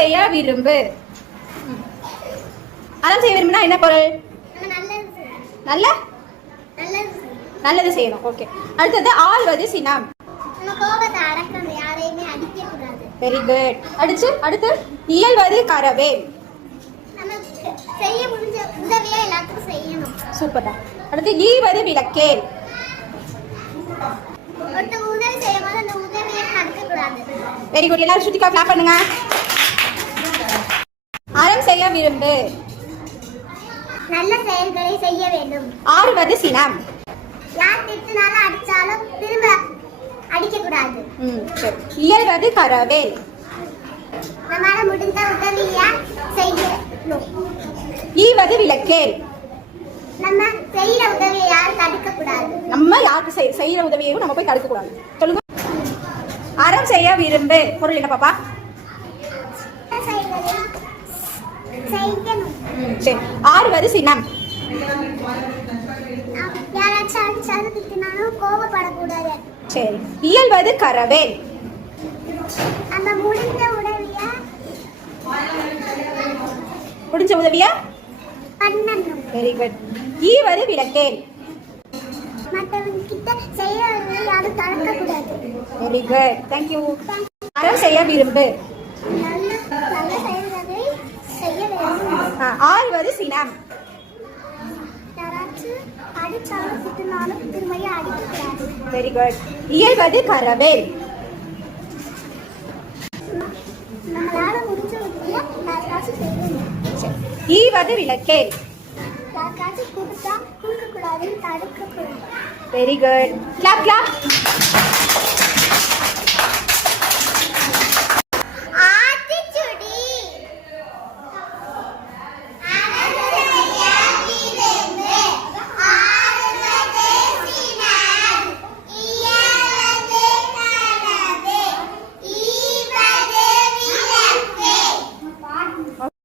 செய்ய விரும்பு. அறம் செய்ய விரும்புனா என்ன பொருள்? நல்ல நல்லது செய்யணும். ஓகே. அடுத்தது ஆள்வது சினம். Very good. அடுத்து இயல்வது கரவேல். சூப்பர் தான். அடுத்து ஈவது விளக்கேல். Very good. எல்லாரும் ஸ்ருதிகா கிளாப் பண்ணுங்க. அறம் செய்ய விரும்பு. நல்ல செயல்களை செய்ய வேண்டும். ஆறுவது சினம். யார் திட்டினாலும் அடிச்சாலும் திரும்ப அடிக்க கூடாது. சரி. இயல்வது கரவேல். நம்மால முடிந்த உதவியை செய்யணும். ஈவது விளக்கேல். நம்ம செய்யற உதவியை யாரும் தடுக்க கூடாது. நம்ம யாருக்கு செய்யற உதவியையும் நம்ம போய் தடுக்க கூடாது. சொல்லுங்க. அறம் செய்ய விரும்பு. பொருள் என்ன பாப்பா? சரி. ஆறுவது சினம். கோபப்படக்கூடாது. சரி. இயல்வது கரவேல். அந்த முடிஞ்ச உதவியா பண்ணணும். Very good. ஈவது விளக்கேல். மற்றவங்க கிட்ட செய்யறதை யாரும் தடுக்க கூடாது. Very good. Thank you. அறம் செய்ய விரும்பு. நல்ல செயல்களை செய்ய வேண்டும். ஆறுவது சினம். யாராச்சும் அடிச்சாலும் திட்டினாலும் திரும்ப அடிக்க கூடாது. Very good. இயல்வது கரவேல். நம்மளால முடிஞ்ச உதவியை யாருக்காச்சும் செய்யணும். ஈவது விளக்கேல். யாருக்காச்சும் கொடுத்தா கொடுக்க கூடாதுன்னு தடுக்க கூடாது. Very good. Clap clap.